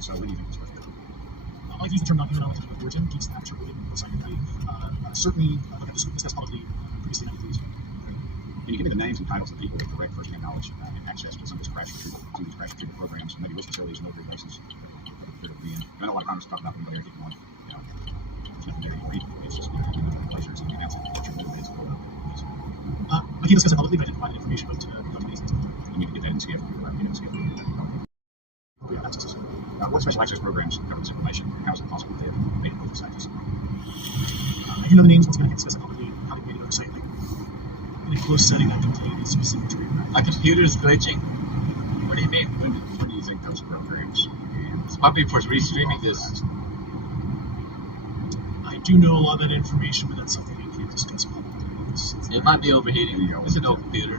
And so, what do you think this goes? I like to use the term non-human knowledge of origin, keeps the aperture open for scientifically. Certainly, like I discussed publicly previously in interviews. Can you give me the names and titles of people with direct first-hand knowledge and access to some of these crash retrieval programs, maybe which facilities, military bases that would be in? I know a lot of Congress talk about when they're getting one. You know, there's nothing there anymore. It's just pleasures and announcing what your movement is. I can't discuss it publicly, but I did provide information about companies. You need to get that in CF. What special access programs cover this information? How is it possible to make oversight? I do know the names, once again, I can discuss it publicly. How to make an oversight, like in a closed setting, I can tell you these specific training. My computer's glitching. What do you mean? When do you think those programs began? It's probably for restreaming this. I do know a lot of that information, but that's something I can't discuss publicly. It might be overheating. It's an old computer.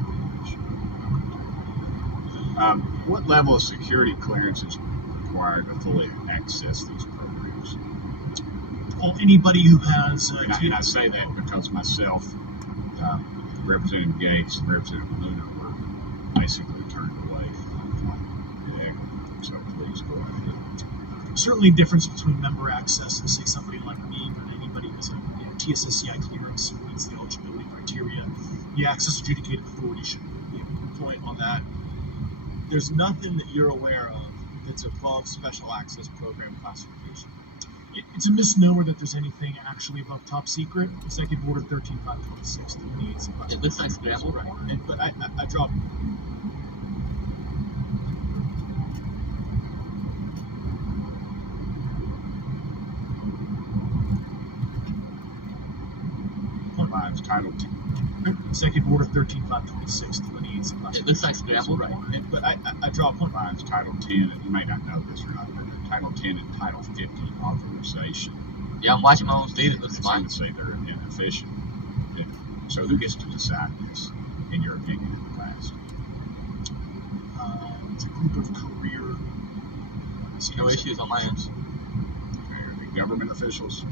What level of security clearance is required to fully access these programs? Well, anybody who has... and I say that because myself, Representative Gates and Representative Luna were basically turned away from the EGLE. So please go ahead. Certainly difference between member access and, say, somebody like me, but anybody who's a TSSCI clearance who meets the eligibility criteria, the access adjudicated authority should be able to point on that. There's nothing that you're aware of that's above special access program classification. It's a misnomer that there's anything actually above top secret. Executive Order 13526 delineates about It looks like scrambled, right? But I dropped. Lines Title 2. Executive Order 13526 delineates about It looks like scrambled, right? But I draw point lines Title 10, and you may not know this or not, but Title 10 and Title 15 authorization. Yeah, I'm watching my own feed. It looks Some fine. would say they're inefficient. Yeah. So who gets to decide this, in your opinion, in the past? it's a group of career... No issues on my end. Are they government officials?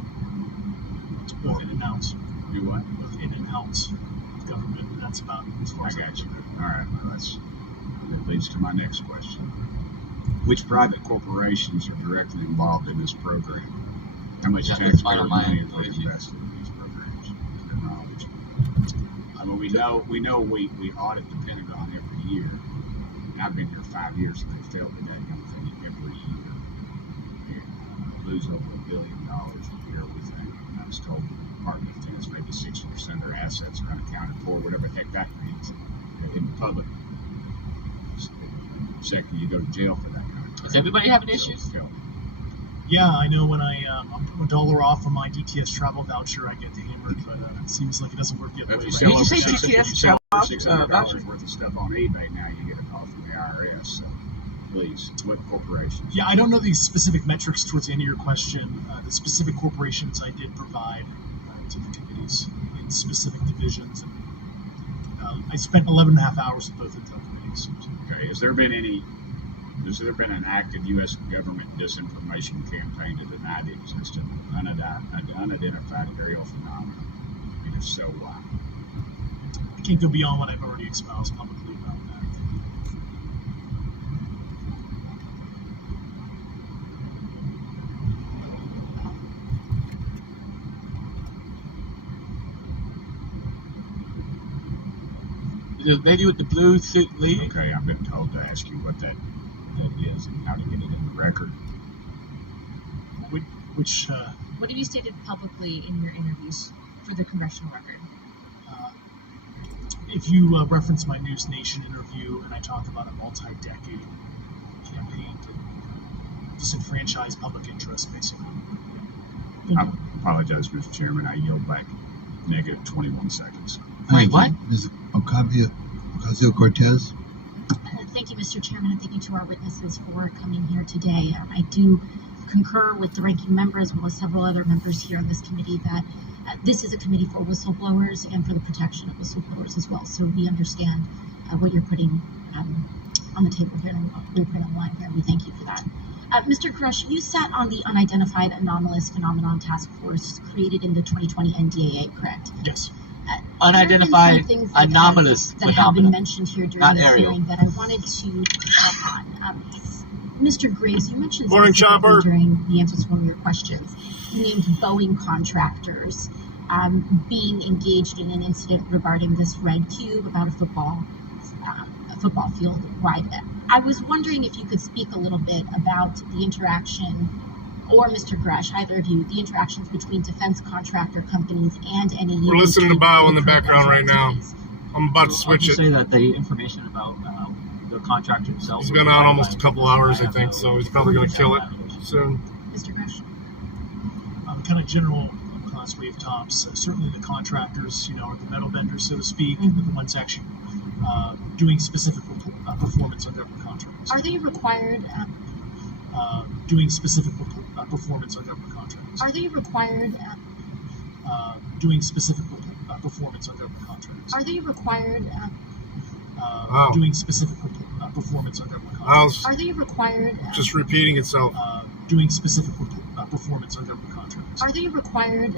both in and outs. Do what? Both in and outs of government. That's about as far I as got you. All right, well, that leads to my next question. Which private corporations are directly involved in this program? How much taxpayer money is invested in these programs? To your knowledge. I mean, we know we audit the Pentagon every year. And I've been here 5 years, and they failed to that young thing every year. And lose over $1 billion a year, we think. And I was told the Department of Defense maybe 60% of their assets are unaccounted for, whatever the heck that means in the public sector. You go to jail for that kind of time. Is everybody having issues? Yeah, I know when I'm $1 off on my DTS travel voucher, I get hammered, but it seems like it doesn't work the other If way. you right? sell Did you say over DTS $600 voucher? worth of stuff on eBay, now you get a call from the IRS. So please, what corporations? Yeah, I don't know the specific metrics towards the end of your question. The specific corporations I did provide to the committees in specific divisions. And I spent 11 and a half hours with both of the committees. Okay, has there been an active U.S. government disinformation campaign to deny the existence of an unidentified aerial phenomenon? And if so, why? I can't go beyond what I've already espoused publicly about that. The lady with the blue suit leading? Okay, I've been told to ask you what that is and how to get it in the record. What have you stated publicly in your interviews for the congressional record? If you reference my News Nation interview and I talk about a multi-decade campaign to disenfranchise public interest, basically. I apologize, Mr. Chairman. I yield back negative 21 seconds. Wait, what? Ms. Ocasio-Cortez? Thank you, Mr. Chairman, and thank you to our witnesses for coming here today. I do concur with the ranking member as well as several other members here on this committee that this is a committee for whistleblowers and for the protection of whistleblowers as well. So we understand what you're putting on the table here and what you're putting on the line here. We thank you for that. Mr. Koresh, you sat on the Unidentified Anomalous Phenomenon Task Force created in the 2020 NDAA, correct? Yes. Unidentified anomalous that have been phenomenon. mentioned here during Not this aerial. hearing that I wanted to touch on. Mr. Graves, you mentioned Morning, specifically Chopper. during the answers to one of your questions, you named Boeing contractors being engaged in an incident regarding this red cube about a football field wide. I was wondering if you could speak a little bit about the interaction, or Mr. Gresh, either of you, the interactions between defense contractor companies and any. We're listening to Bao in the background right now. I'm about to switch I'll it. just say that the information about the contractor himself. He's been out almost a couple hours, I think, so he's probably going to kill it soon. Mr. Gresh. Kind of general class wave tops. Certainly the contractors, are the metal benders, so to speak, the ones actually doing specific performance on government contracts. Are they required? Doing specific performance on government contracts. Are they required? Doing specific performance on government contracts. Are they required? Doing specific performance on government contracts. Are they required? Just repeating itself. Doing specific performance on government contracts. Are they required?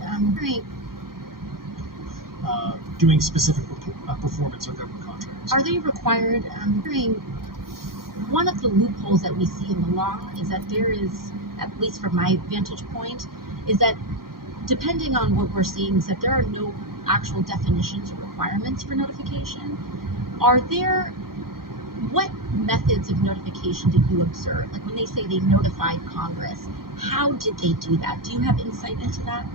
Doing specific performance on government contracts. Are they required? One of the loopholes that we see in the law is that there is, at least from my vantage point, is that depending on what we're seeing, is that there are no actual definitions or requirements for notification. What methods of notification did you observe? Like when they say they notified Congress, how did they do that? Do you have insight into that?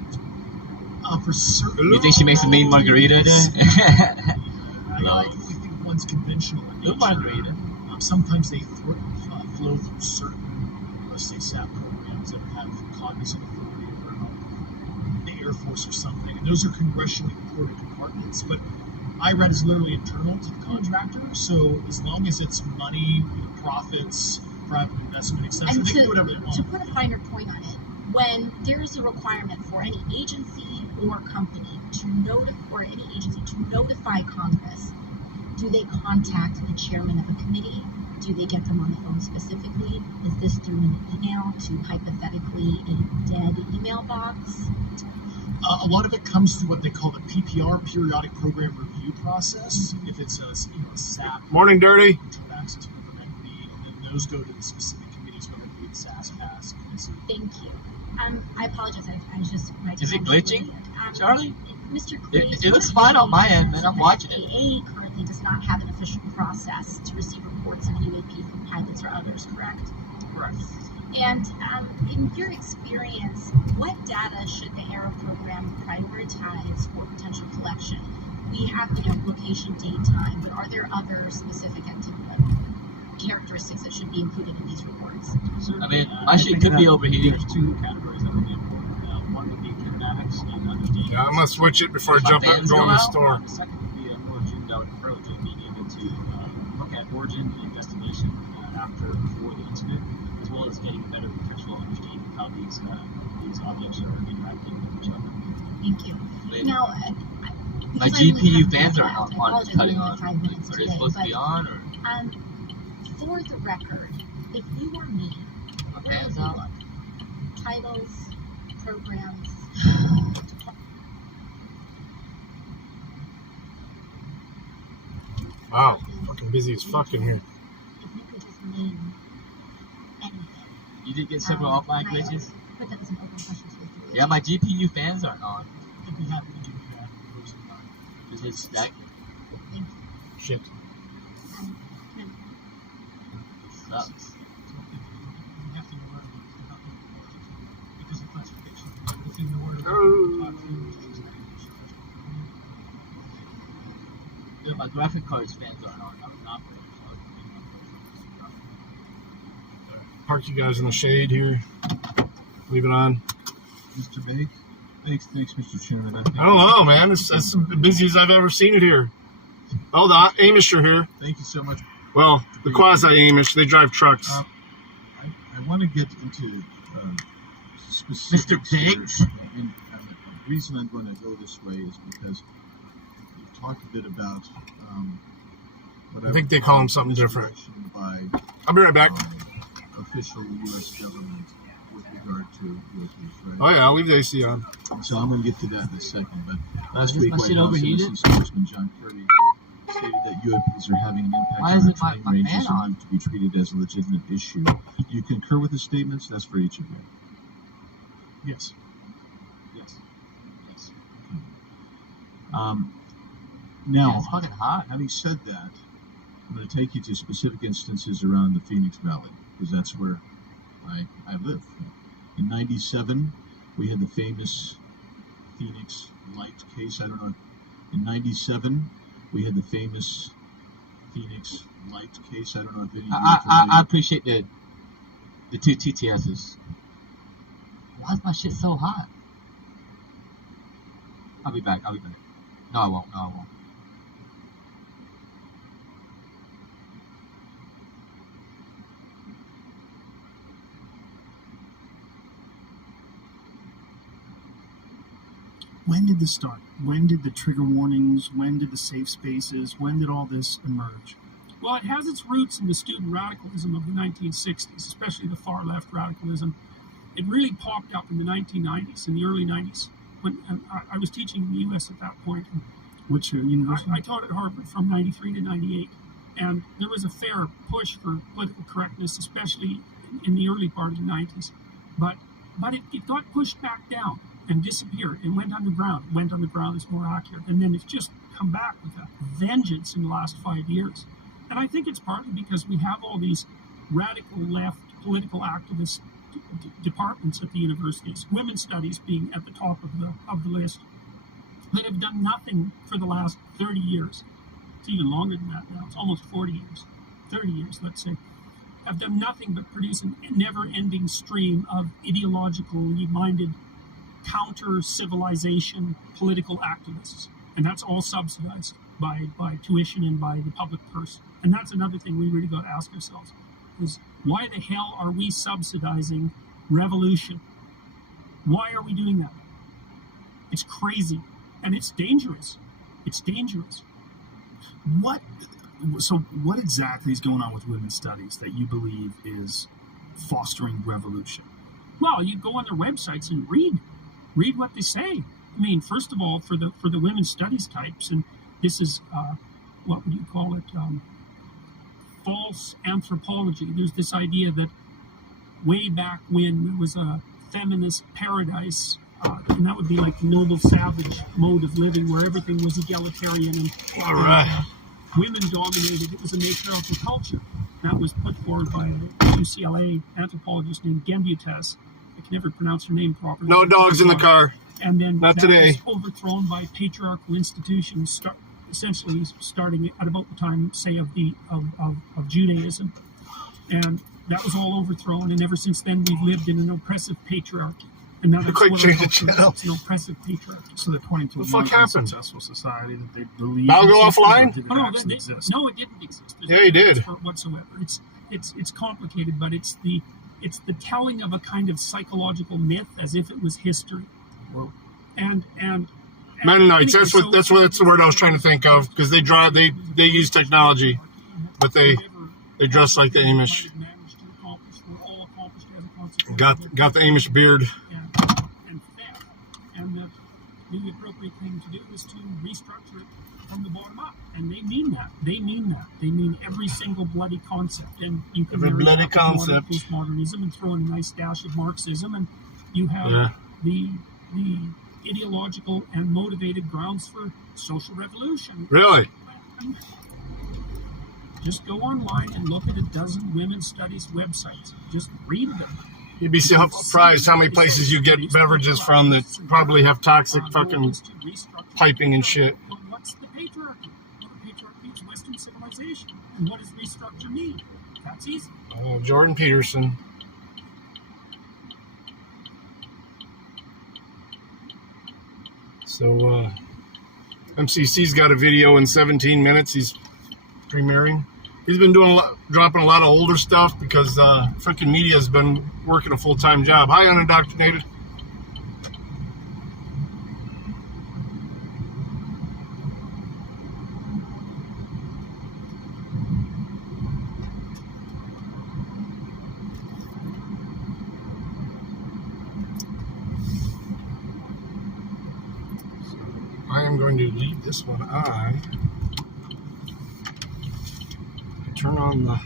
For certain. You think she makes a mean margarita there? I really think one's conventional in nature. Margarita. Sometimes they flow through certain, let's say, SAP programs that have cognizant authority over the Air Force or something, and those are congressionally reported departments. But IRAD is literally internal to the contractor, so as long as it's money, profits, private investment, etc., And they can do whatever they to want. put a finer point on it, when there is a requirement for any agency or company to notify Congress, do they contact the chairman of a committee? Do they get them on the phone specifically? Is this through an email to hypothetically a dead email box? A lot of it comes through what they call the PPR, Periodic Program Review Process. If it's a SAP, Morning, Dirty. Access Program Equity, and then those go to the specific committees, whether it be SAS, PASS, Thank you. I apologize. I was just. Is it glitching, Charlie? Mr. Graves, It looks fine on my end, man. I'm watching it. FAA currently does not have an official process to receive reports of UAP from pilots or others, correct? Correct. And in your experience, what data should the Aero program prioritize for potential collection? We have, location, date, time, but are there other specific characteristics that should be included in these reports? I mean, my shit could be overheating. There's two categories that would be important. One would be kinematics and understanding. Yeah, I'm going to switch it before I jump out and go in the store. The second would be a more zoomed out approach of being able to look at origin and investigation before the incident, as well as getting a better contextual understanding of how these objects are interacting with each other. Thank you. Now, My because I only GPU have fans are left, I on apologize, cutting we only on. have 5 minutes Are they today, supposed to be but, on or for the record, if you were me, my where fans would you out? look? Titles, programs. Wow, fucking busy as fuck in here. If you could just name anything. You did get several offline And I glitches? put that as an open question to the three. Yeah, my GPU fans aren't on. I'd be happy to do that. Is it stacked? Thank you. Shit. No. Sucks. You have to know where because of classification. Within the word Yeah, my graphic cards fans aren't on. I'm not operating. Park you guys in the shade here. Leave it on. Mr. Bake? Thanks, Mr. Chairman. I don't know, man. It's as busy as I've ever seen it here. Oh, the Amish are here. Thank you so much. Well, the quasi-Amish, they drive trucks. I want to get into specifics Mr. Big? here. And the reason I'm going to go this way is because you've talked a bit about what I think they call them something different. by I'll be right back. official U.S. government with regard to UAPs, Oh, right? yeah, I'll leave the AC on. So I'm going to get to that in a second. But last Is week, my White shit House overheated? Assistant Spokesman John Kirby stated that UAPs are having an impact Why on is our it my training ranges fan and on? need to be treated as a legitimate issue. Do you concur with the statements? That's for each of you. Yes. Yes. Yes. Now, Yeah, it's fucking hot. having said that, I'm going to take you to specific instances around the Phoenix Valley, because that's where I live. In '97, we had the famous Phoenix Light case. I don't know. In '97, we had the famous Phoenix Light case. I don't know if any of you are I familiar. appreciate the two TTSs. Why is my shit so hot? I'll be back. No, I won't. When did this start? When did the trigger warnings? When did the safe spaces? When did all this emerge? Well, it has its roots in the student radicalism of the 1960s, especially the far left radicalism. It really popped up in the 1990s, in the early 90s, when I was teaching in the U.S. at that point. Which university? I taught at Harvard from 93 to 98, and there was a fair push for political correctness, especially in the early part of the 90s. But it got pushed back down and disappeared and went underground. It went underground is more accurate. And then it's just come back with a vengeance in the last 5 years. And I think it's partly because we have all these radical left political activist departments at the universities, women's studies being at the top of the list, that have done nothing for the last 30 years. It's even longer than that now. It's almost 40 years. 30 years, let's say. Have done nothing but producing a never-ending stream of ideologically minded counter-civilization political activists. And that's all subsidized by tuition and by the public purse. And that's another thing we really got to ask ourselves, is why the hell are we subsidizing revolution? Why are we doing that? It's crazy. And it's dangerous. It's dangerous. What exactly is going on with women's studies that you believe is fostering revolution? Well, you go on their websites and read what they say. I mean, first of all, for the women's studies types, and this is what would you call it? False anthropology. There's this idea that way back when there was a feminist paradise, and that would be like the noble savage mode of living where everything was egalitarian and women dominated. It was a matriarchal culture. That was put forward by a UCLA anthropologist named Gembutes. I can never pronounce her name properly. No dogs in the car. And then Not that today. was overthrown by patriarchal institutions, essentially starting at about the time, say, of Judaism. And that was all overthrown, and ever since then we've lived in an oppressive patriarchy. And now that's Quick, what change our the culture is. channel. It's an oppressive patriarchy. So they're pointing to The a fuck young, happened? successful society that they believe Now go existed, offline? or did it Oh, no, actually exist? no, it didn't exist. There's Yeah, no he did. evidence for it whatsoever. It's complicated, but it's the telling of a kind of psychological myth as if it was history. Whoa. And Mennonites. That's the word I was trying to think of, because they use technology, but they dress like the Amish. Got the Amish beard. And theft. And the appropriate thing to do is to restructure it from the bottom up. And they mean that. They mean every single bloody concept. And you can Every marry bloody that with modern concept. postmodernism and throw in a nice dash of Marxism, and you have the ideological and motivated grounds for social revolution. Really? Just go online and look at a dozen women's studies websites. Just read them. You'd be surprised how many places you get beverages from that probably have toxic fucking piping and shit. But what's the patriarchy? Well, the patriarchy is Western civilization. And what does restructure mean? That's easy. Jordan Peterson. So, MCC's got a video in 17 minutes. He's premiering. He's been dropping a lot of older stuff because freaking media's been working a full-time job. Hi, Unindoctrinated. I am going to leave this one on. turn on the...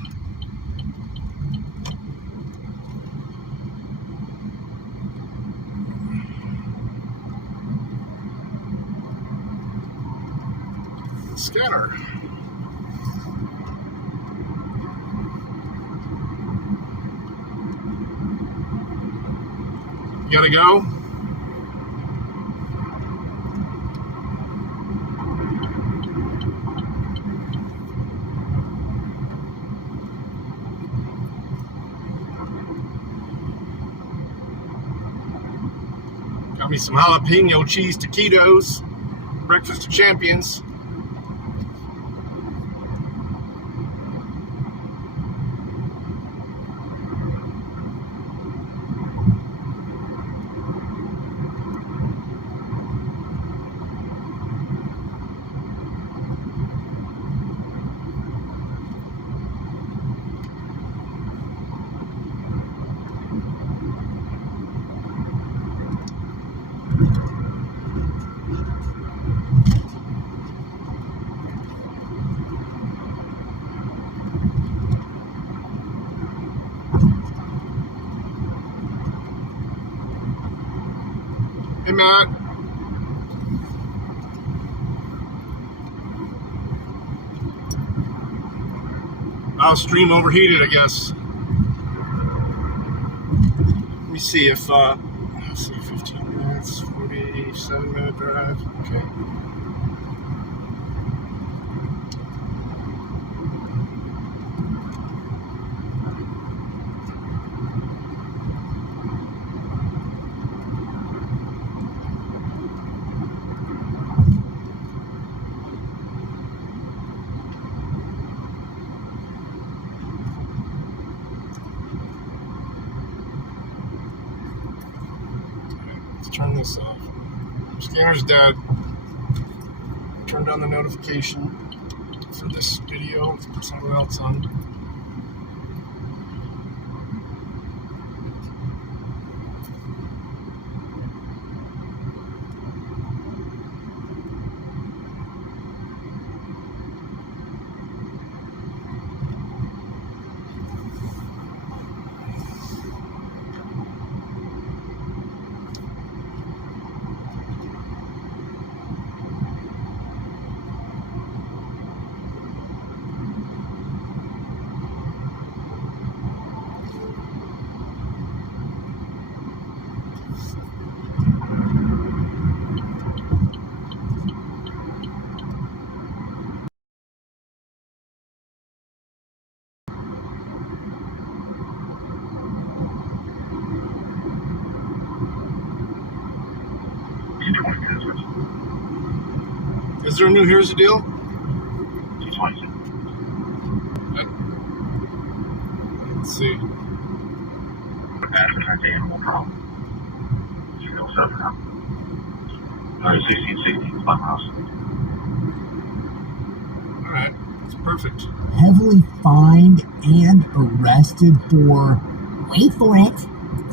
scanner. You gotta go? Got me some jalapeno cheese taquitos. Breakfast of champions. Hey, Matt. Our stream overheated, I guess. Let me see if, let's see, 15 minutes, 47-minute drive. Okay. Turn this off. Scanner's dead. Turn down the notification for this video. Let's put something else on. Is there a new Here's the Deal? Let's see. Animal problem. You know, 7 up. 1660, my house. Alright, that's perfect. Heavily fined and arrested for, wait for it,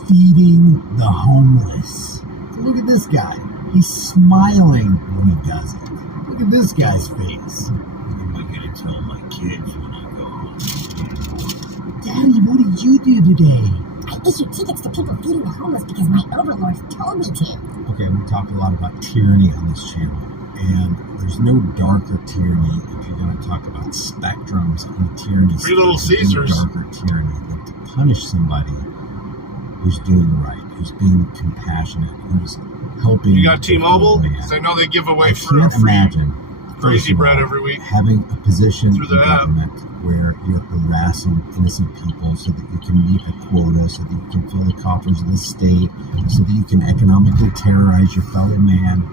feeding the homeless. Look at this guy. He's smiling when he does it. Look at this guy's face. What am I going to tell my kids when I go home? Daddy, what did you do today? I issued tickets to people feeding the homeless because my overlords told me to. Okay, we talk a lot about tyranny on this channel, and there's no darker tyranny if you're going to talk about spectrums on the tyranny. Three Little Caesars. No darker tyranny than to punish somebody who's doing right, who's being compassionate, who's helping. You got T-Mobile? Because I know they give away free crazy bread every week. Having a position through in the app government where you're harassing innocent people so that you can meet a quota, so that you can fill the coffers of the state, so that you can economically terrorize your fellow man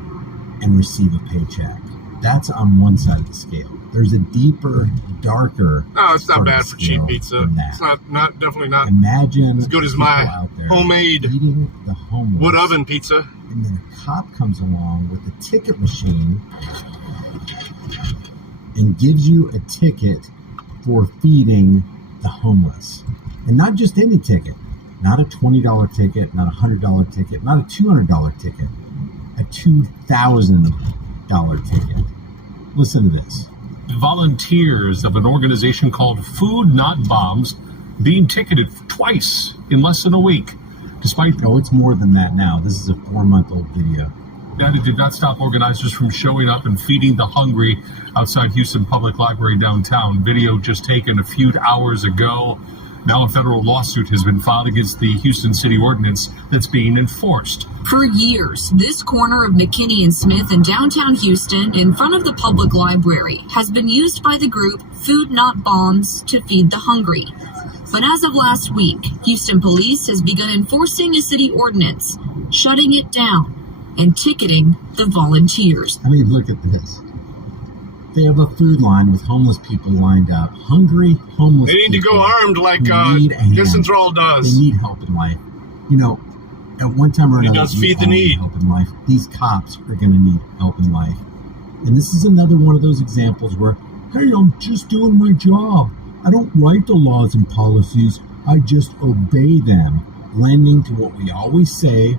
and receive a paycheck. That's on one side of the scale. There's a deeper, darker. No, it's not bad for cheap pizza. It's not definitely not Imagine as good as my homemade wood oven pizza. And then a cop comes along with a ticket machine and gives you a ticket for feeding the homeless. And not just any ticket. Not a $20 ticket, not a $100 ticket, not a $200 ticket. A $2,000 ticket. Listen to this. volunteers of an organization called Food Not Bombs being ticketed twice in less than a week. Despite it's more than that now. This is a 4-month-old video. that, it did not stop organizers from showing up and feeding the hungry outside Houston Public Library downtown. Video just taken a few hours ago. Now a federal lawsuit has been filed against the Houston City Ordinance that's being enforced. For years, this corner of McKinney and Smith in downtown Houston, in front of the public library, has been used by the group Food Not Bombs to feed the hungry. But as of last week, Houston police has begun enforcing a city ordinance, shutting it down and ticketing the volunteers. I mean, look at this. They have a food line with homeless people lined up. Hungry, homeless They need people to go armed like Disenthral does. They need help in life. You know, at one time or another, does feed the need. Help in life. These cops are going to need help in life. And this is another one of those examples where, hey, I'm just doing my job. I don't write the laws and policies. I just obey them. Lending to what we always say,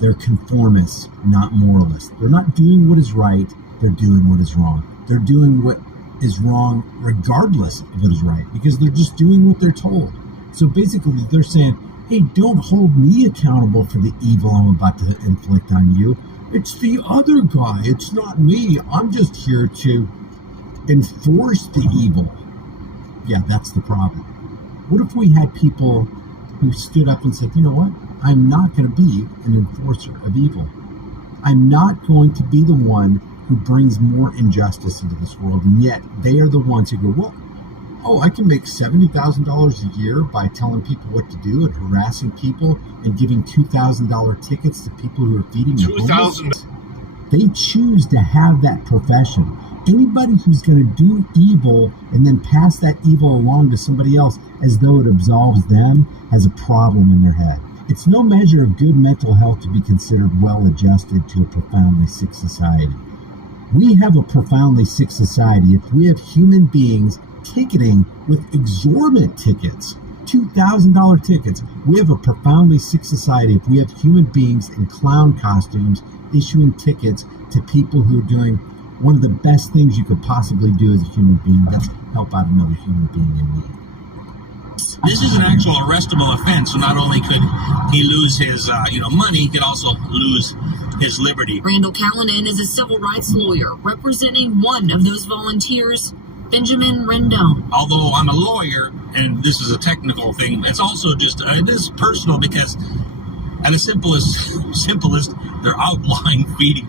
they're conformists, not moralists. They're not doing what is right. They're doing what is wrong. They're doing what is wrong regardless of what is right, because they're just doing what they're told. So basically they're saying, hey, don't hold me accountable for the evil I'm about to inflict on you. It's the other guy. It's not me. I'm just here to enforce the evil. Yeah, that's the problem. What if we had people who stood up and said, you know what? I'm not going to be an enforcer of evil. I'm not going to be the one who brings more injustice into this world, and yet they are the ones who go, well, I can make $70,000 a year by telling people what to do and harassing people and giving $2,000 tickets to people who are feeding the homeless. They choose to have that profession. Anybody who's going to do evil and then pass that evil along to somebody else as though it absolves them has a problem in their head. It's no measure of good mental health to be considered well-adjusted to a profoundly sick society. We have a profoundly sick society if we have human beings ticketing with exorbitant tickets, $2,000 tickets. We have a profoundly sick society if we have human beings in clown costumes issuing tickets to people who are doing one of the best things you could possibly do as a human being, that's help out another human being in need. This is an actual arrestable offense, so not only could he lose his money, he could also lose his liberty. Randall Callanan is a civil rights lawyer representing one of those volunteers, Benjamin Rendon. Although I'm a lawyer, and this is a technical thing, it's also just, it is personal because at the simplest, they're outlawing feeding.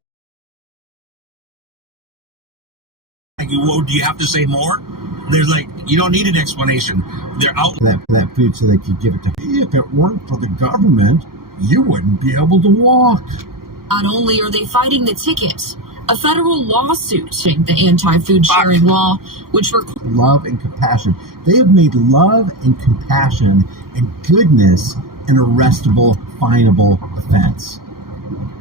Like, do you have to say more? There's you don't need an explanation. They're out that food so they could give it to me. If it weren't for the government, you wouldn't be able to walk. Not only are they fighting the tickets, a federal lawsuit, the anti-food sharing law, which love and compassion. They have made love and compassion and goodness an arrestable, finable offense.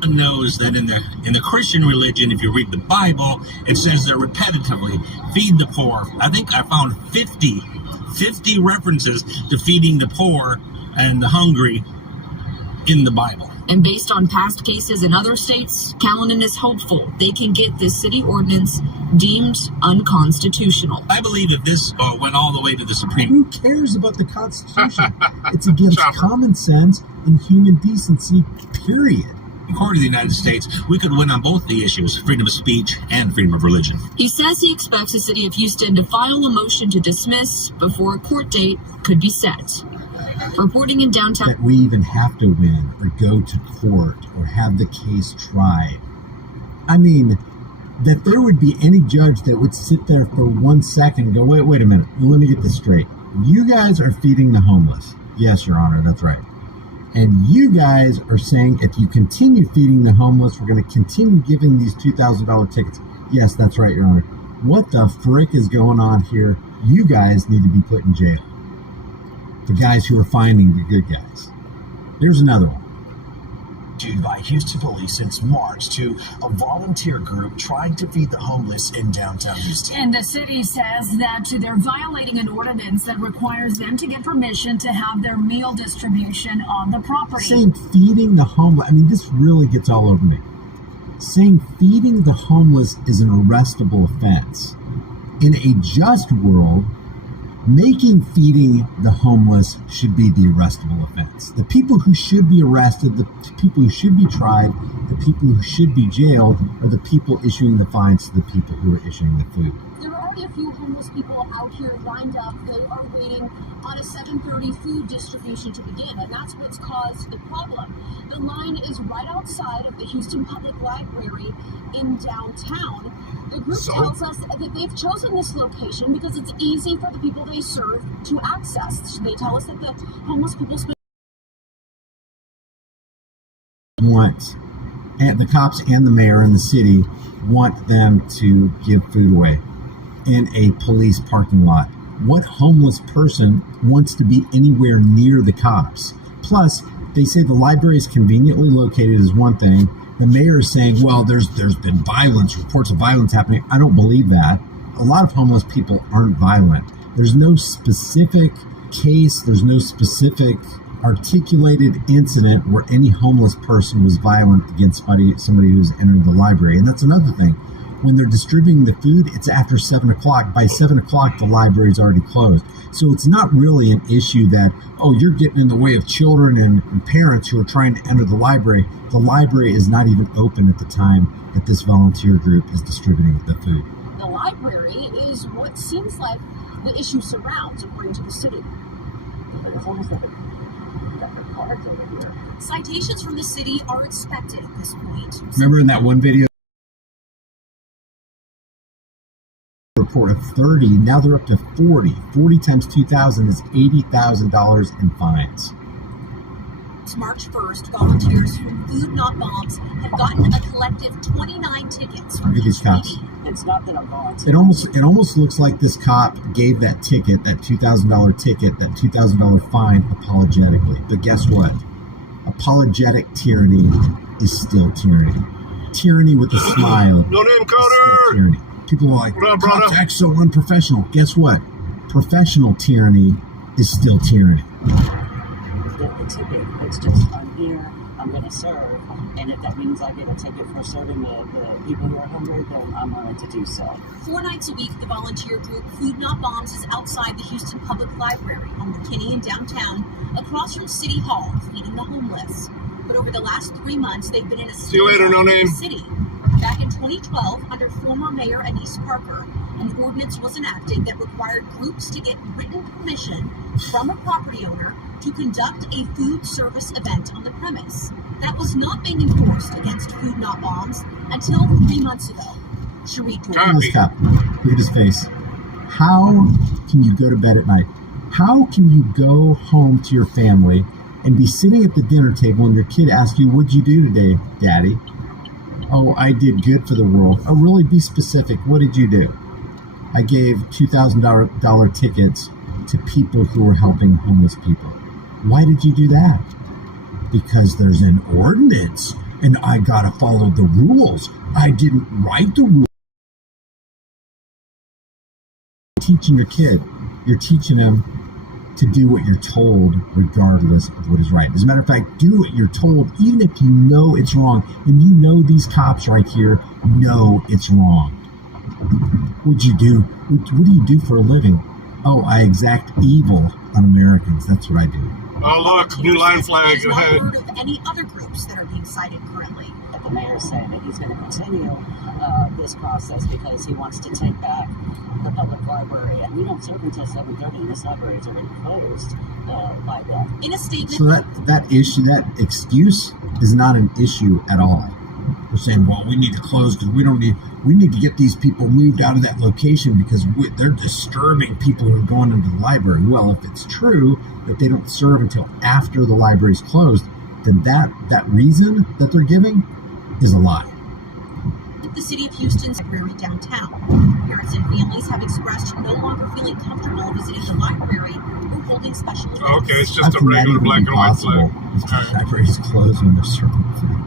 Knows that in the Christian religion, if you read the Bible, it says that repetitively, feed the poor. I think I found 50 references to feeding the poor and the hungry in the Bible. And based on past cases in other states, Callanan is hopeful they can get this city ordinance deemed unconstitutional. I believe if this went all the way to the Supreme... Who cares about the Constitution? It's against common sense and human decency, period. Court of the United States, we could win on both the issues, freedom of speech and freedom of religion. He says he expects the city of Houston to file a motion to dismiss before a court date could be set. Reporting in downtown... That we even have to win or go to court or have the case tried. I mean, that there would be any judge that would sit there for 1 second and go, wait a minute, let me get this straight. You guys are feeding the homeless. Yes, Your Honor, that's right. And you guys are saying if you continue feeding the homeless, we're going to continue giving these $2,000 tickets. Yes, that's right, Your Honor. What the frick is going on here? You guys need to be put in jail. The guys who are finding the good guys. Here's another one. By Houston police since March to a volunteer group trying to feed the homeless in downtown Houston. And the city says that they're violating an ordinance that requires them to get permission to have their meal distribution on the property. Saying feeding the homeless, I mean, this really gets all over me. Saying feeding the homeless is an arrestable offense In a just world, feeding the homeless should be the arrestable offense. The people who should be arrested, the people who should be tried, the people who should be jailed are the people issuing the fines to the people who are issuing the food. There are already a few homeless people out here lined up. They are waiting on a 7:30 food distribution to begin, and that's what's caused the problem. The line is right outside of the Houston Public Library in downtown. The group tells us that they've chosen this location because it's easy for the people they serve to access. They tell us that the homeless people and the cops and the mayor and the city want them to give food away in a police parking lot. What homeless person wants to be anywhere near the cops? Plus, they say the library is conveniently located is one thing. The mayor is saying, well, there's been violence, reports of violence happening. I don't believe that. A lot of homeless people aren't violent. There's no specific case, there's no specific articulated incident where any homeless person was violent against somebody who's entered the library. And that's another thing. When they're distributing the food, it's after 7 o'clock. By 7 o'clock, the library's already closed. So it's not really an issue that, oh, you're getting in the way of children and parents who are trying to enter the library. The library is not even open at the time that this volunteer group is distributing the food. The library is what seems like the issue surrounds, according to the city. It's almost like cards over here. Citations from the city are expected at this point. Remember in that one video? Report of 30, now they're up to 40. 40 times 2,000 is $80,000 in fines. March 1st, volunteers from Food Not Bombs have gotten a collective 29 tickets. Look at these cops. It's not that I'm volunteering. It almost looks like this cop gave that ticket, that $2,000 ticket, that $2,000 fine apologetically. But guess what? Apologetic tyranny is still tyranny. Tyranny with a smile. No name coder. Tyranny. People are like, cops act so unprofessional. Guess what? Professional tyranny is still tyranny. The ticket, it's just, I'm here, I'm going to serve, and if that means I get a ticket for serving the people who are hungry, then I'm willing to do so. 4 nights a week, the volunteer group Food Not Bombs is outside the Houston Public Library on McKinney in downtown, across from City Hall, feeding the homeless. But over the last 3 months, they've been in a See you later, no name. city. Back in 2012, under former Mayor Anise Parker, an ordinance was enacted that required groups to get written permission from a property owner to conduct a food service event on the premise. That was not being enforced against Food Not Bombs until 3 months ago. Sharit Look at this cop. Look at his face. How can you go to bed at night? How can you go home to your family and be sitting at the dinner table and your kid asks you, what'd you do today, Daddy? Oh, I did good for the world. Oh, really? Be specific. What did you do? I gave $2,000 tickets to people who were helping homeless people. Why did you do that? Because there's an ordinance and I gotta follow the rules. I didn't write the rules. Teaching your kid, you're teaching them to do what you're told regardless of what is right. As a matter of fact, do what you're told even if you know it's wrong. And you know these cops right here know it's wrong. What'd you do? What do you do for a living? Oh, I exact evil on Americans. That's what I do. Oh, look, new line flag ahead. Heard of any other groups that are being cited currently? The mayor's saying that he's going to continue this process because he wants to take back the public library. And we don't serve until 7:30, and this library is already closed by then. In a statement, So that excuse is not an issue at all. We're saying, well, we need to close because we need to get these people moved out of that location because they're disturbing people who are going into the library. Well, if it's true that they don't serve until after the library is closed, then that reason that they're giving is a lie. the city of Houston's library downtown. Parents and families have expressed no longer feeling comfortable visiting the library or holding special events. Okay, it's just a regular black and white flag. The library is closed when they're serving food.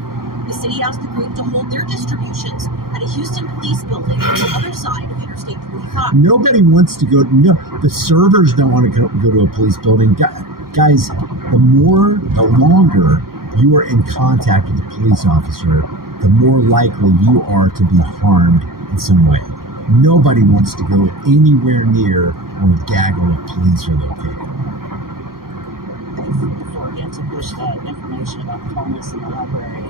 The city asked the group to hold their distributions at a Houston police building on the other side of Interstate 45. Nobody wants to go. No, the servers don't want to go to a police building. Guys, the longer you are in contact with a police officer, the more likely you are to be harmed in some way. Nobody wants to go anywhere near where a gaggle of police are located. Forget to push that information about the homeless in the library.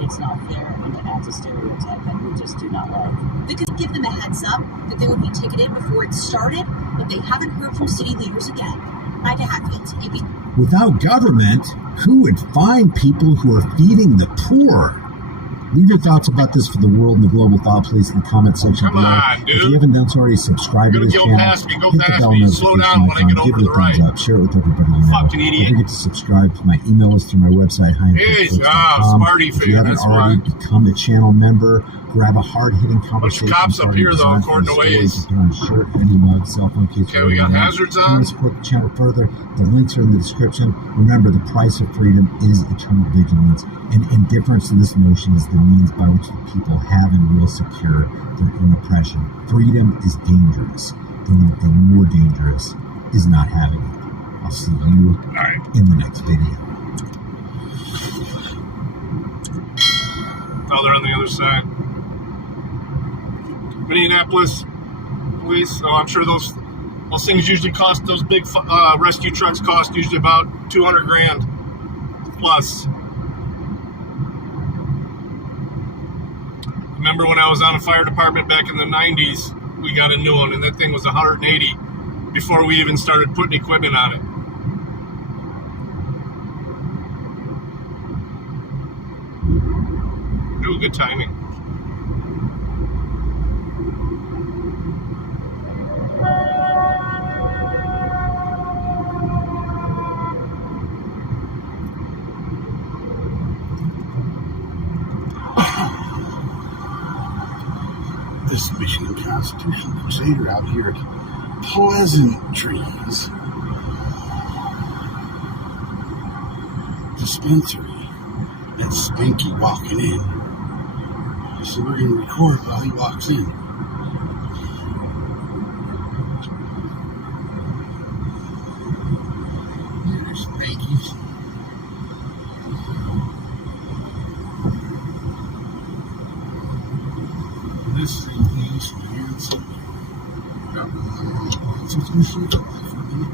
It's not fair, and it adds a stereotype that we just do not like. We could give them a heads up that they would be ticketed before it started, but they haven't heard from city leaders again. Micah Hatfield, AP. Without government, who would find people who are feeding the poor? Leave your thoughts about this for the world and the global thought police in the comment section below. If you haven't done so already, subscribe to this channel. Hit the bell notification icon. Give it a thumbs up. Share it with everybody you know. Don't forget to subscribe to my email list through my website, HighImpactFolks.com. If you haven't already become a channel member, grab a hard-hitting conversation. Cops up here, though, according to Waze. Put on a shirt, hoodie, mug, cell phone case. Okay, we got hazards on. To support the channel further, the links are in the description. Remember, the price of freedom is eternal vigilance, and indifference to this notion is the means by which the people have and will secure their own oppression. Freedom is dangerous. The only thing more dangerous is not having it. I'll see you in the next video. Oh, they're on the other side. Minneapolis police. Oh, I'm sure those things usually cost. Those big rescue trucks cost usually about $200,000 plus. Remember when I was on a fire department back in the 90s? We got a new one, and that thing was $180 before we even started putting equipment on it. Ooh, good timing. This Michigan Constitution Crusader out here at Pleasantries dispensary. That's Spanky walking in. So we're going to record while he walks in. There's Spanky's. This is the East Hands. So it's going to shoot up for a minute.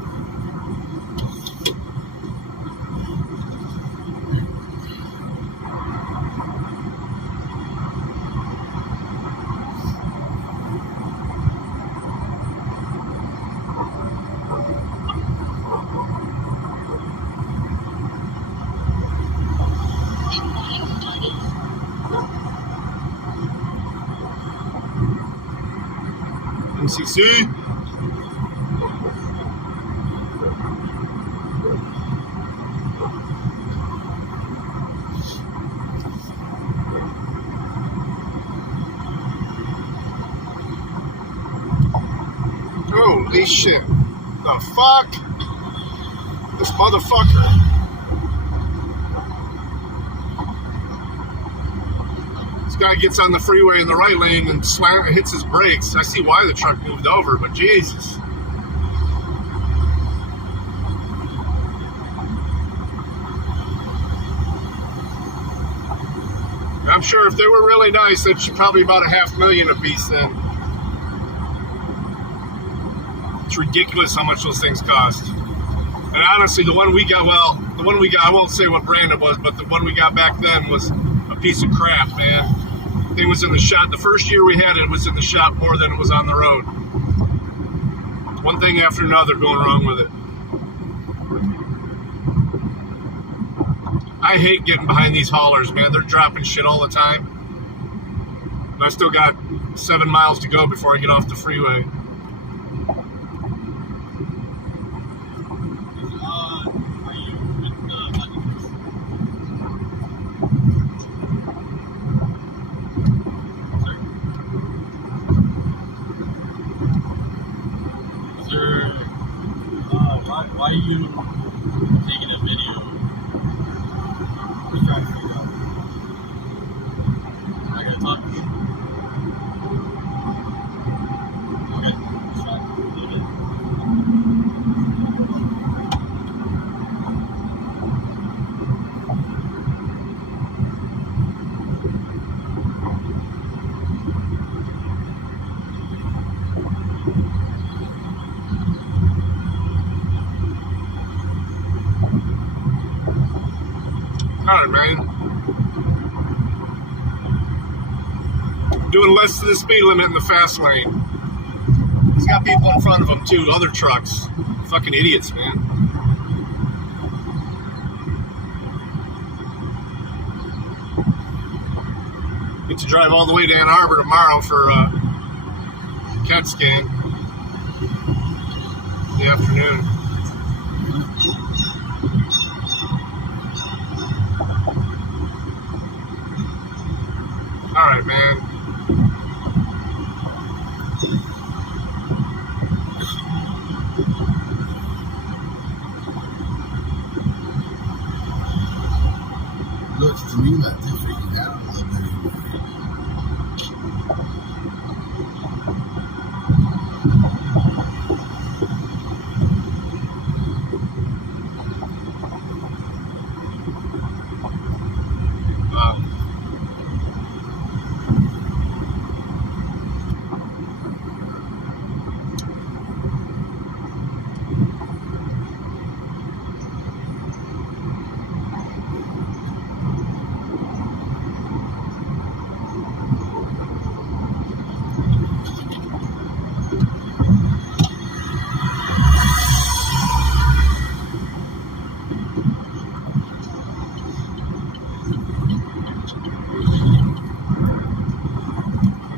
MCC. Holy shit. The fuck? This motherfucker. Guy gets on the freeway in the right lane and hits his brakes. I see why the truck moved over, but Jesus. I'm sure if they were really nice, they'd probably about $500,000 a piece then. It's ridiculous how much those things cost. And honestly, the one we got, I won't say what brand it was, but the one we got back then was a piece of crap, man. It was in the shop. The first year we had it, was in the shop more than it was on the road. One thing after another going wrong with it. I hate getting behind these haulers, man. They're dropping shit all the time. And I still got 7 miles to go before I get off the freeway. Why are you taking a video? Just trying to figure out. Am I gonna talk? Okay. All right, man. Doing less than the speed limit in the fast lane. He's got people in front of him, too, other trucks. Fucking idiots, man. Get to drive all the way to Ann Arbor tomorrow for CAT scan in the afternoon. All right, man. Looks to me like they're freaking out a little bit.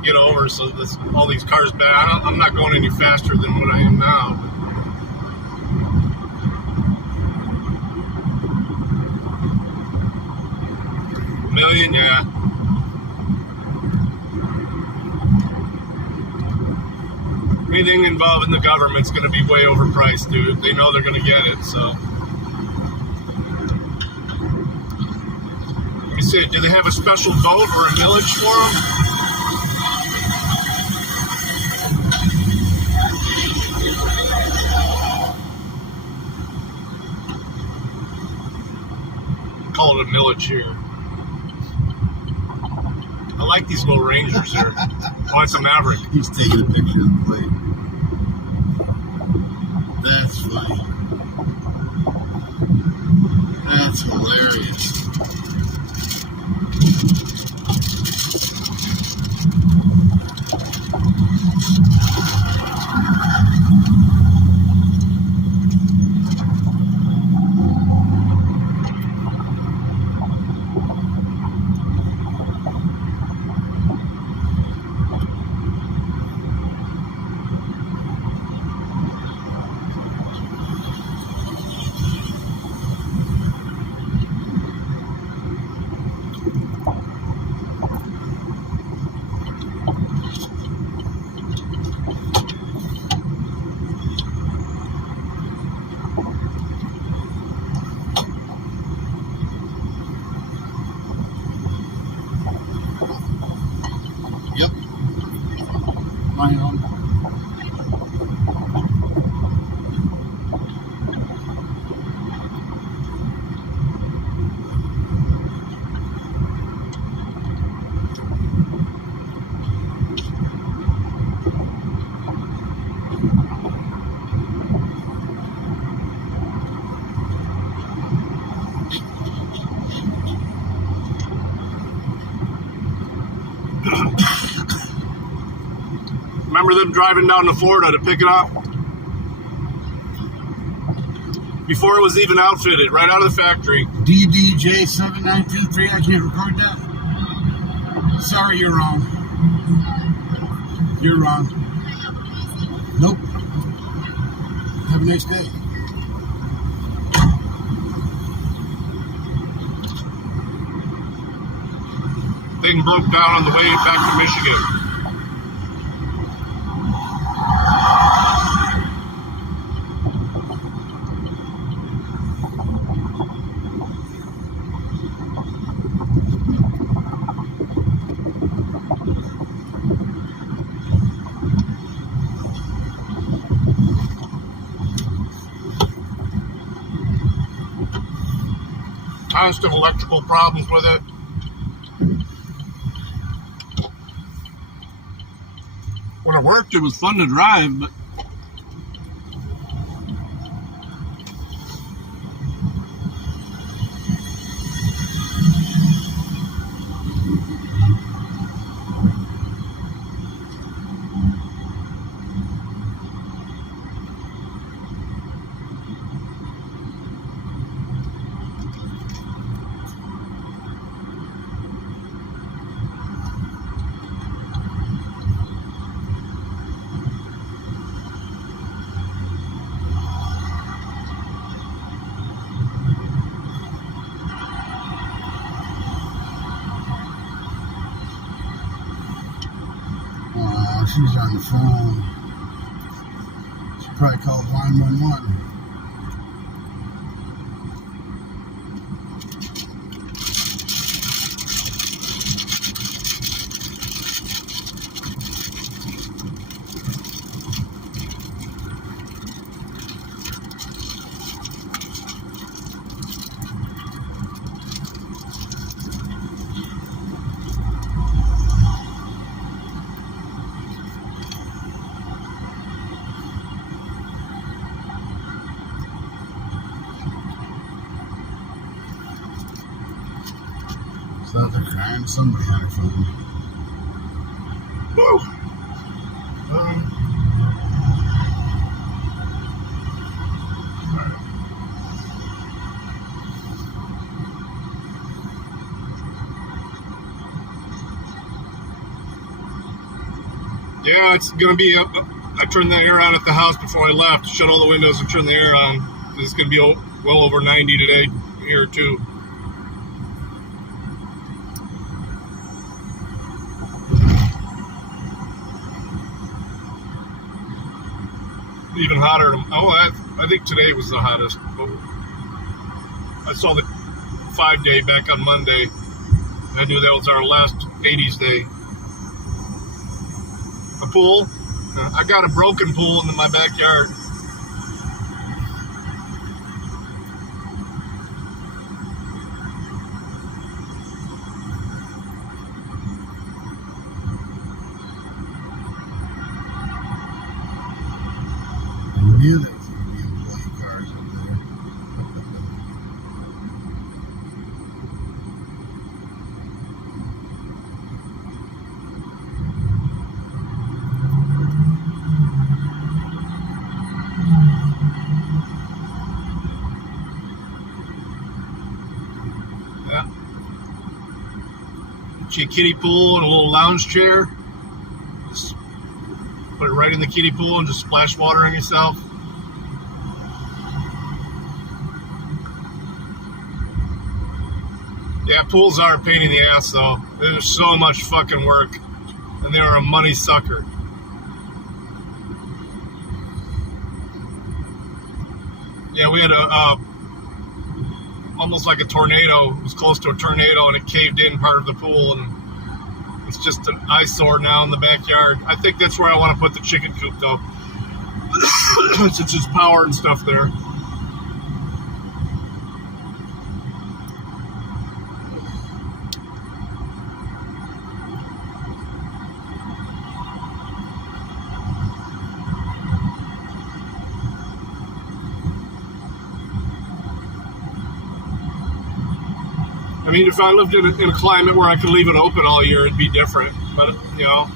Get over, so this, all these cars back. I'm not going any faster than what I am now. $1 million, yeah. Anything involving the government's going to be way overpriced, dude. They know they're going to get it, so. Let me see, do they have a special vote or a millage for them? Call it a millage here. I like these little Rangers here. Oh, it's a Maverick. He's taking a picture of the plate. That's funny. That's hilarious. Yep. My own. Remember them driving down to Florida to pick it up? Before it was even outfitted, right out of the factory. DDJ7923, I can't record that. Sorry, you're wrong. You're wrong. Nope. Have a nice day. Thing broke down on the way back to Michigan. Constant electrical problems with it. When it worked, it was fun to drive, but while she's on the phone, she probably called 911. They're crying. Somebody had her phone. Woo! Yeah, it's gonna be up. I turned the air on at the house before I left. Shut all the windows and turn the air on. It's gonna be well over 90 today here too. Even hotter. I think today was the hottest. I saw the 5-day back on Monday. I knew that was our last 80s day. A pool. I got a broken pool in my backyard. I knew there was going to be employee cars up there. Yeah. See a kiddie pool and a little lounge chair. Just put it right in the kiddie pool and just splash water on yourself. Yeah, pools are a pain in the ass though. There's so much fucking work, and they're a money sucker. Yeah, we had almost like a tornado. It was close to a tornado, and it caved in part of the pool, and it's just an eyesore now in the backyard. I think that's where I want to put the chicken coop though, since there's power and stuff there. I mean, if I lived in a climate where I could leave it open all year, it'd be different. But, you know,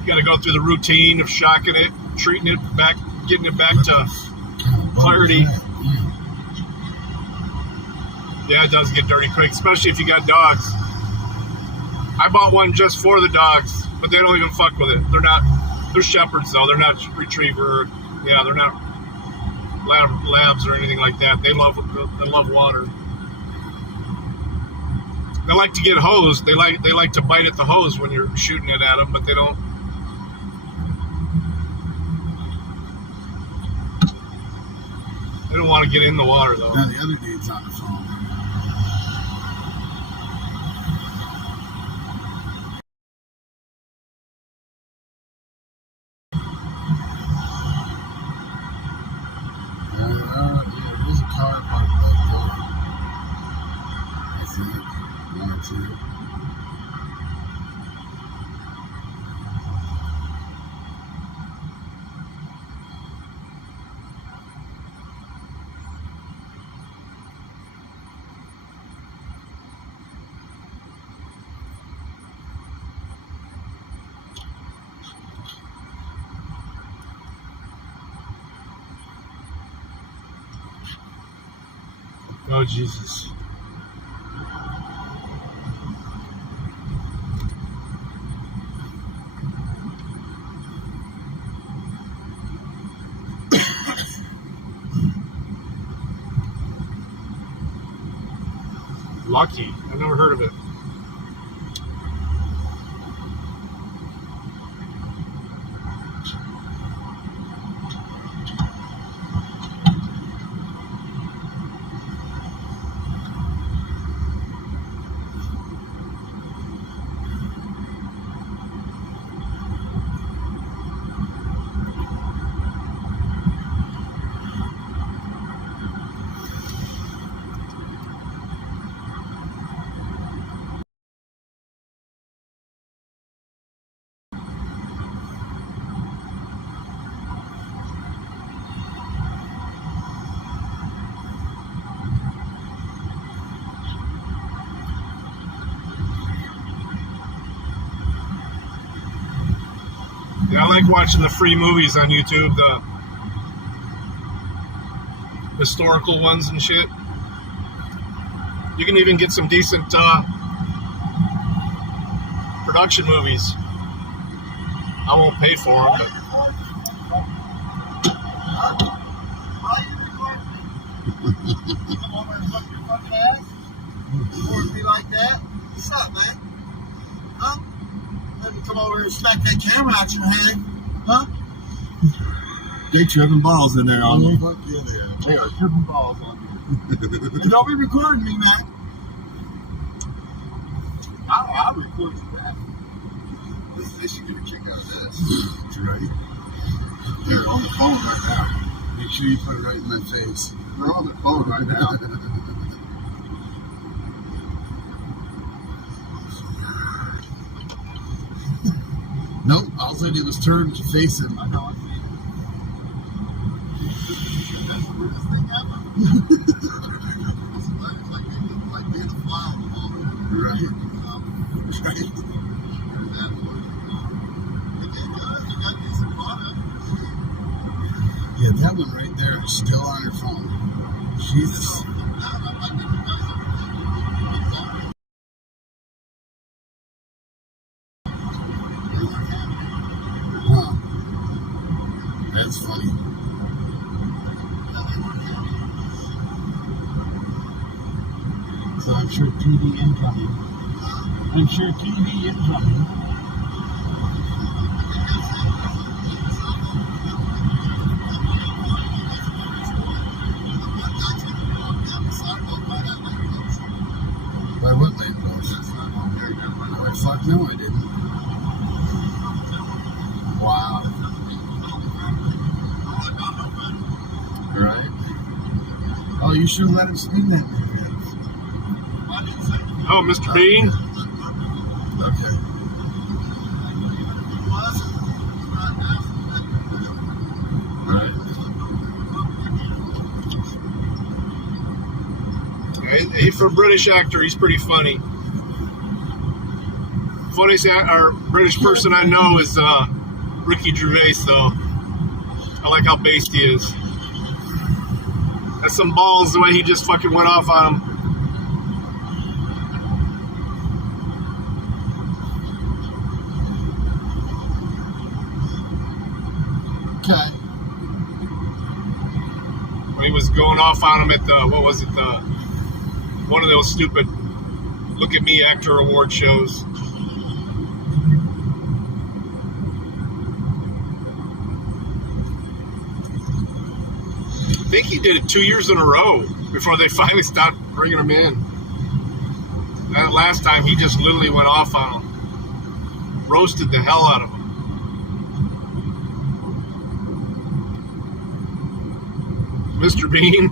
you got to go through the routine of shocking it, treating it back, getting it back to clarity. Yeah, it does get dirty quick, especially if you got dogs. I bought one just for the dogs, but they don't even fuck with it. They're shepherds, though. They're not retriever. Yeah, they're not labs or anything like that. They love water. They like to get hosed. They like to bite at the hose when you're shooting it at them, but they don't. They don't want to get in the water though. Now the other dude's on the phone. Yeah, there's a car parked by the door. I think. One or two. Oh, Jesus. Lucky. I've never heard of it. Yeah, I like watching the free movies on YouTube, the historical ones and shit. You can even get some decent production movies. I won't pay for them, but Come over and look your fucking ass. Record me like that. What's up, man? Huh? Let me come over and smack that camera out your head. Huh? They tripping balls in there on you. Fuck yeah, they are tripping balls on you. And don't be recording me, man. I'll record you back. They should get a kick out of this. That's right. They're on the phone right now. Make sure you put it right in my face. They're on the phone right now. Nope, all I did was turn to face him. I know. That's the weirdest thing ever. It's like being a fly on the wall. Right. Right. Yeah, that one right there is still on her phone. Jesus. Huh. That's funny. So I'm sure TV incoming. I'm sure TV incoming. By what lamppost? Oh, fuck no, I didn't. Wow. Right? Oh, you should have let him swing that movie. oh, Mr. Bean. Okay. He's for a British actor. He's pretty funny. Funniest British person I know is Ricky Gervais, though. I like how based he is. That's some balls the way he just fucking went off on him. Okay. When he was going off on him at the, what was it, one of those stupid Look at Me Actor Award shows. I think he did it 2 years in a row before they finally stopped bringing him in. That last time, he just literally went off on him. Roasted the hell out of him. Mr. Bean.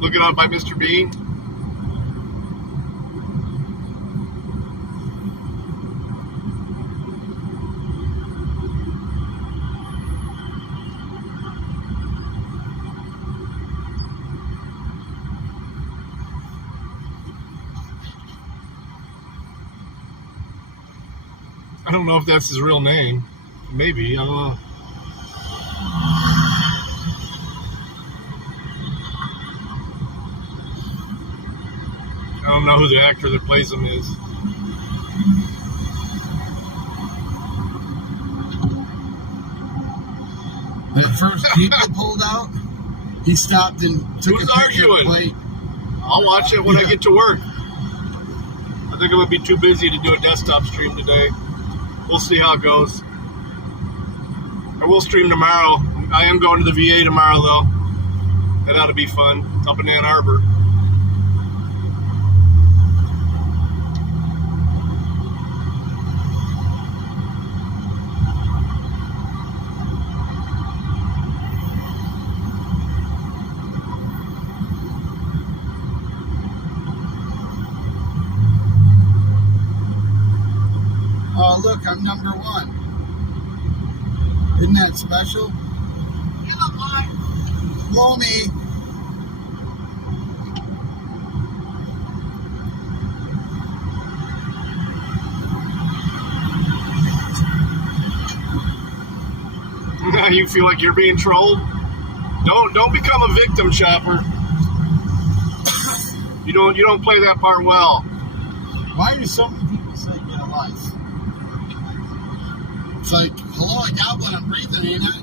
Look it up by Mr. Bean. I don't know if that's his real name. Maybe. I don't know. I don't know who the actor that plays him is. When the first people pulled out, he stopped and took Who's a picture arguing? of the plate. I'll watch it when I get to work. I think I'm going to be too busy to do a desktop stream today. We'll see how it goes. I will stream tomorrow. I am going to the VA tomorrow, though. That ought to be fun. Up in Ann Arbor. Oh, look, I'm number 1. Isn't that special? Blow me. you feel like you're being trolled. Don't become a victim, Chopper. You don't play that part well. Why do so many people say get a life? It's like, hello, I got one, I'm breathing, ain't I?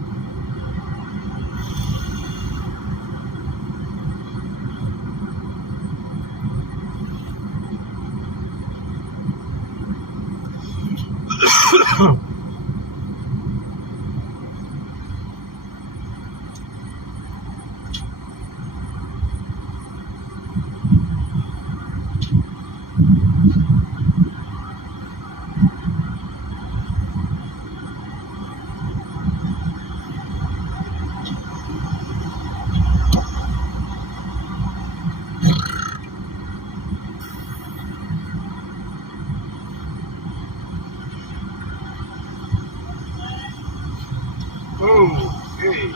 Oh, hey.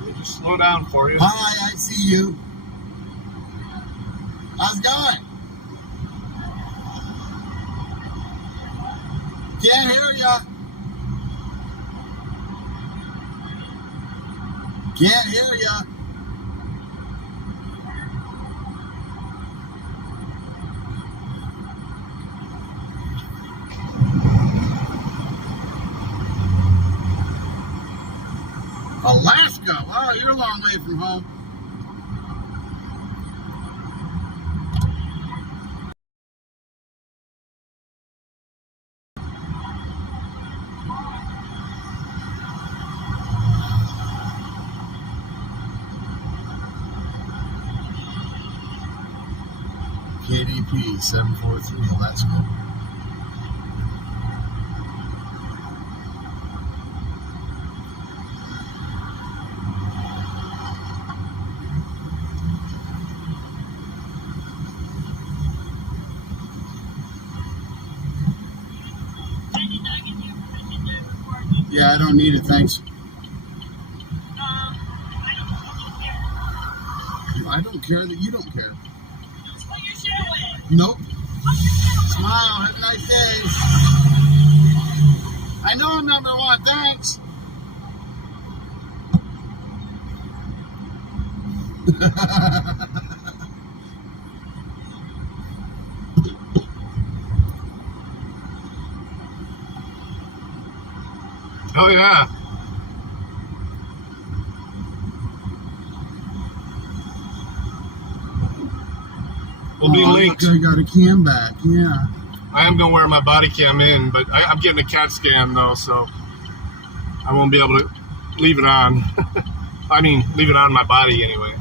Let me just slow down for you. Hi, I see you. How's it going? Can't hear ya. Can't hear ya. Alaska. Wow, you're a long way from home. KDP 743 Alaska. Yeah, I don't need it, thanks. I don't care that you don't care. Nope. Smile, have a nice day. I know I'm number one, thanks. Oh, yeah. We'll be linked. Look, I got a cam back, yeah. I am going to wear my body cam in, but I'm getting a CAT scan, though, so I won't be able to leave it on. I mean, leave it on my body anyway.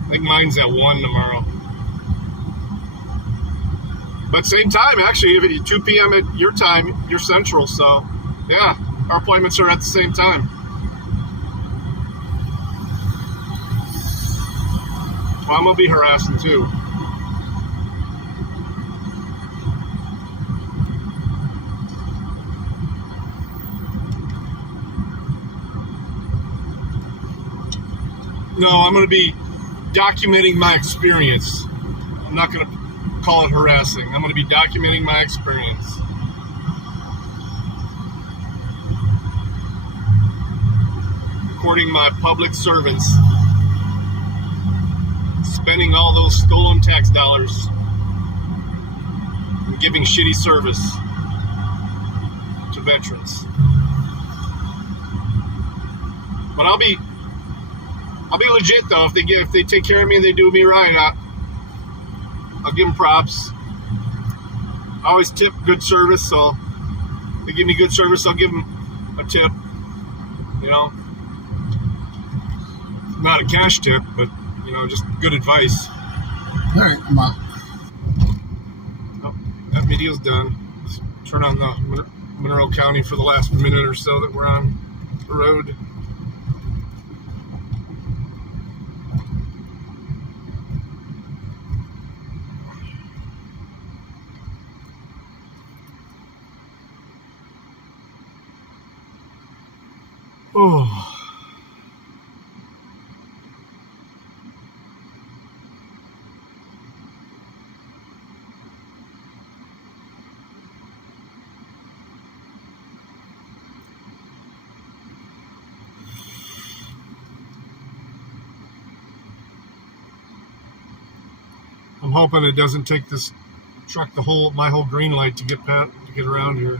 I think mine's at 1 tomorrow. But same time, actually, if it's 2 p.m. at your time, you're central, so yeah, our appointments are at the same time. Well, I'm going to be harassing too. No, I'm going to be documenting my experience. I'm not going to call it harassing. I'm going to be documenting my experience. Recording my public servants spending all those stolen tax dollars and giving shitty service to veterans. But I'll be legit though. If they take care of me and they do me right, I'll give them props. I always tip good service, so if they give me good service, I'll give them a tip. You know, not a cash tip, but just good advice. All right, I'm out. Oh, that video's done. Let's turn on the Monroe County for the last minute or so that we're on the road. Oh. I'm hoping it doesn't take this truck my whole green light to get around here.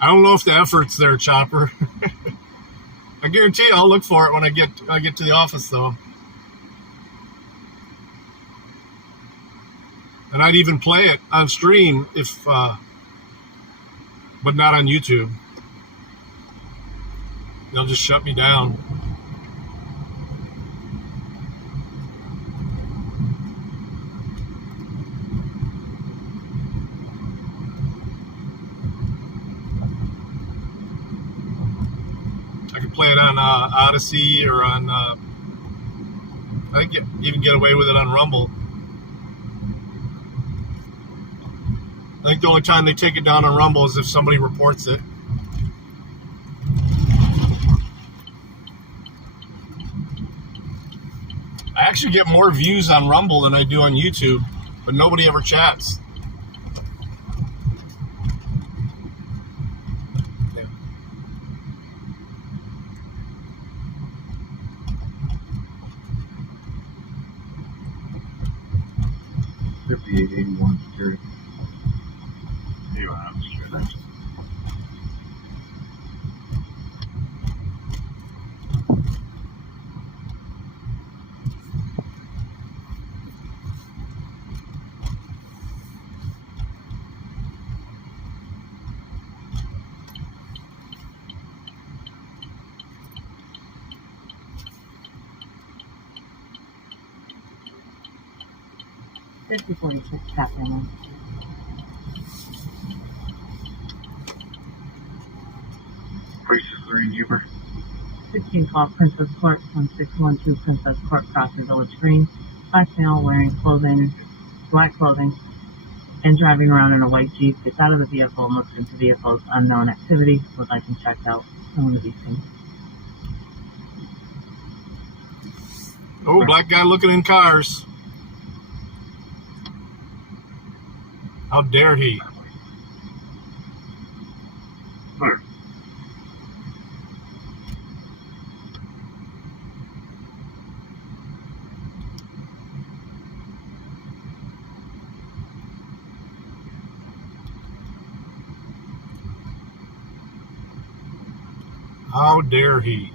I don't know if the effort's there, Chopper. I guarantee I'll look for it when I get to the office, though. And I'd even play it on stream but not on YouTube. They'll just shut me down. I could play it on Odyssey or on, I think you even get away with it on Rumble. I think the only time they take it down on Rumble is if somebody reports it. I actually get more views on Rumble than I do on YouTube, but nobody ever chats. Yeah. 5881 security. Anyway, I'm sure that's 5046 Captain. 363 in Huber. 1612 Princess Court, 1612 Princess Court, crossing Village Green. Black male wearing black clothing, and driving around in a white Jeep. Gets out of the vehicle and looks into vehicles. Unknown activity. Would like him checked out. No one to be seen. Oh, black guy looking in cars. How dare he? How dare he?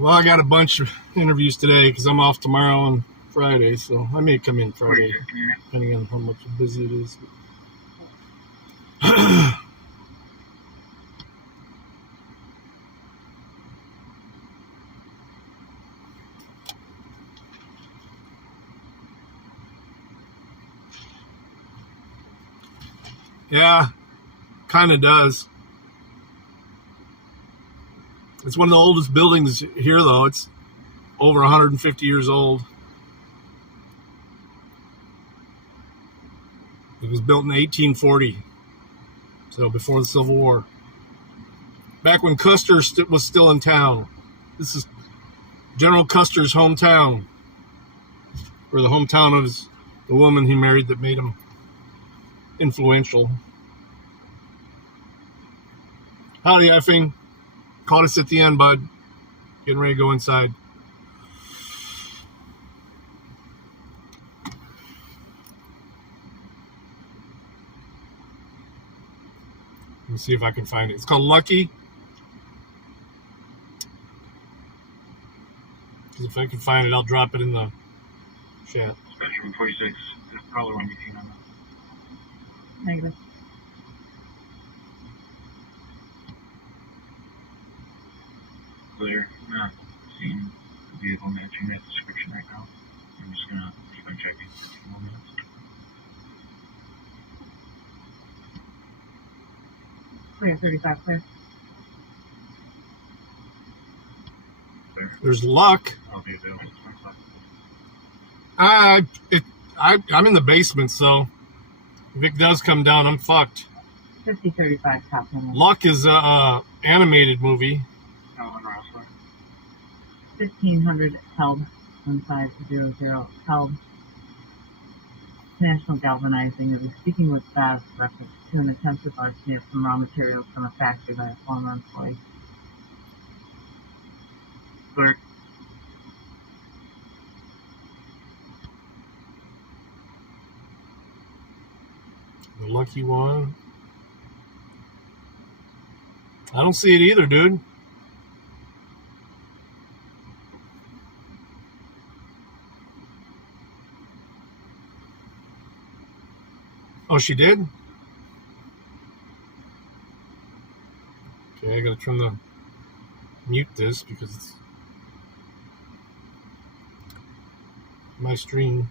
Well, I got a bunch of interviews today because I'm off tomorrow and Friday, so I may come in Friday, depending on how much busy it is. Yeah, kind of does. It's one of the oldest buildings here, though. It's over 150 years old. It was built in 1840, so before the Civil War. Back when Custer was still in town. This is General Custer's hometown, or the hometown of the woman he married that made him influential. Howdy, effing. Caught us at the end, bud. Getting ready to go inside. Let me see if I can find it. It's called Lucky. If I can find it, I'll drop it in the chat. Spectrum 46 is probably one you seen on that. Negative. Clear. Not seeing the vehicle matching that description right now. I'm just gonna keep on checking. 2 more minutes. Clear, 35 clear. There's luck. I'll be available. I'm in the basement, so if it does come down, I'm fucked. 5035 top limit. Luck is a animated movie. 1500 held. 1500 held. National Galvanizing is speaking with Baz reference to an attempted larceny of some raw materials from a factory by a former employee. Clear. The lucky one. I don't see it either, dude. Oh, she did? Okay, I gotta mute this because it's my stream.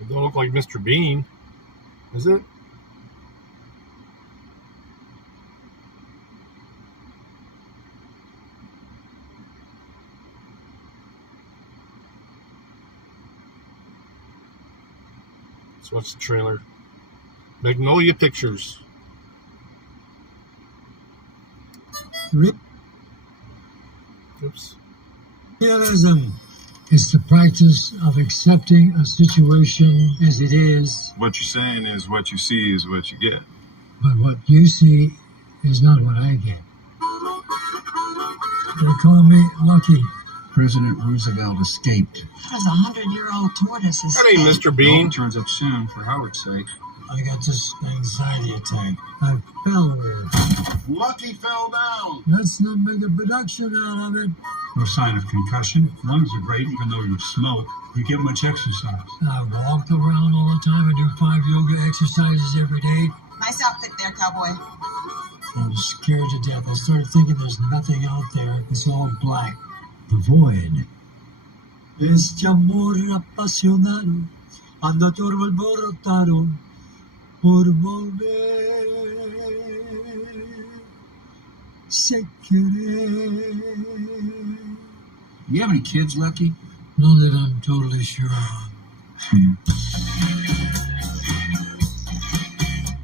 It don't look like Mr. Bean, is it? Let's watch the trailer. Magnolia Pictures. Oops. Realism is the practice of accepting a situation as it is, What you're saying is what you see is what you get. but what you see is not what I get. They call me lucky. President Roosevelt escaped. How does a 100-year-old tortoise That ain't Mr. Bean. Turns up soon for Howard's sake. I got this anxiety attack. I fell with it. Lucky fell down. Let's not make a production out of it. No sign of concussion. Lungs are great, even though you smoke. You get much exercise. I walk around all the time. I do 5 yoga exercises every day. Nice outfit there, cowboy. I was scared to death. I started thinking there's nothing out there. It's all black. The void. Este amor apasionado, anda torvo alborotado por volver. Se querer. You have any kids, Lucky? None that I'm totally sure of.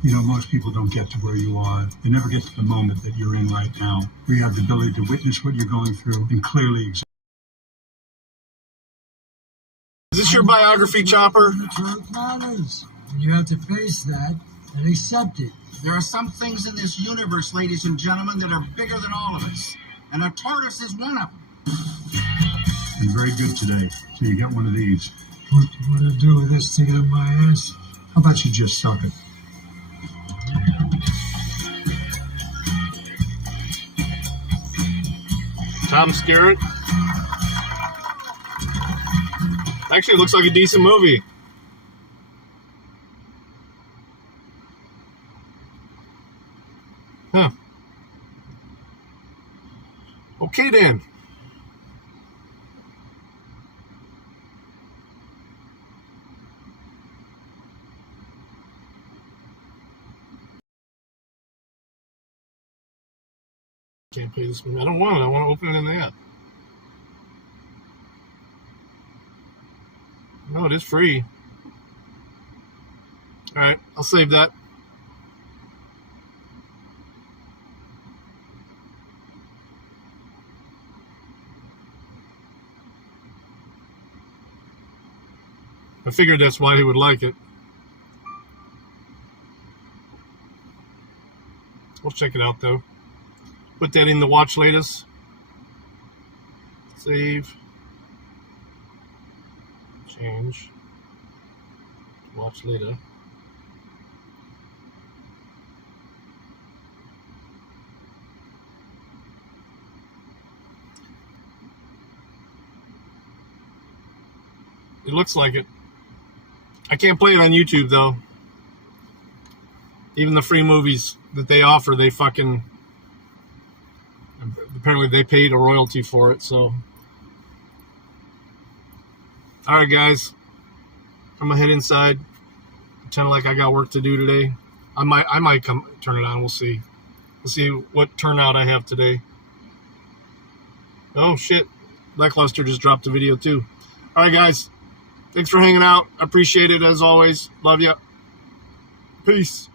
You know, most people don't get to where you are. They never get to the moment that you're in right now, where you have the ability to witness what you're going through and clearly Is this your biography, Chopper? The truth matters. And you have to face that and accept it. There are some things in this universe, ladies and gentlemen, that are bigger than all of us. And a tortoise is one of them. been very good today. So you get one of these. What do you want to do with this? Stick it up my ass? How about you just suck it? Tom Skerritt. Actually, it looks like a decent movie. Huh. Okay, then. Can't play this one. I don't want it. I want to open it in the app. No, it is free. All right, I'll save that. I figured that's why he would like it. We'll check it out, though. Put that in the watch latest. Save. Change. Watch later. It looks like it. I can't play it on YouTube, though. Even the free movies that they offer, they fucking... Apparently they paid a royalty for it, so... Alright, guys. I'm gonna head inside. Pretend like I got work to do today. I might come turn it on. We'll see. We'll see what turnout I have today. Oh, shit. Lackluster just dropped a video, too. Alright, guys. Thanks for hanging out. I appreciate it, as always. Love ya. Peace.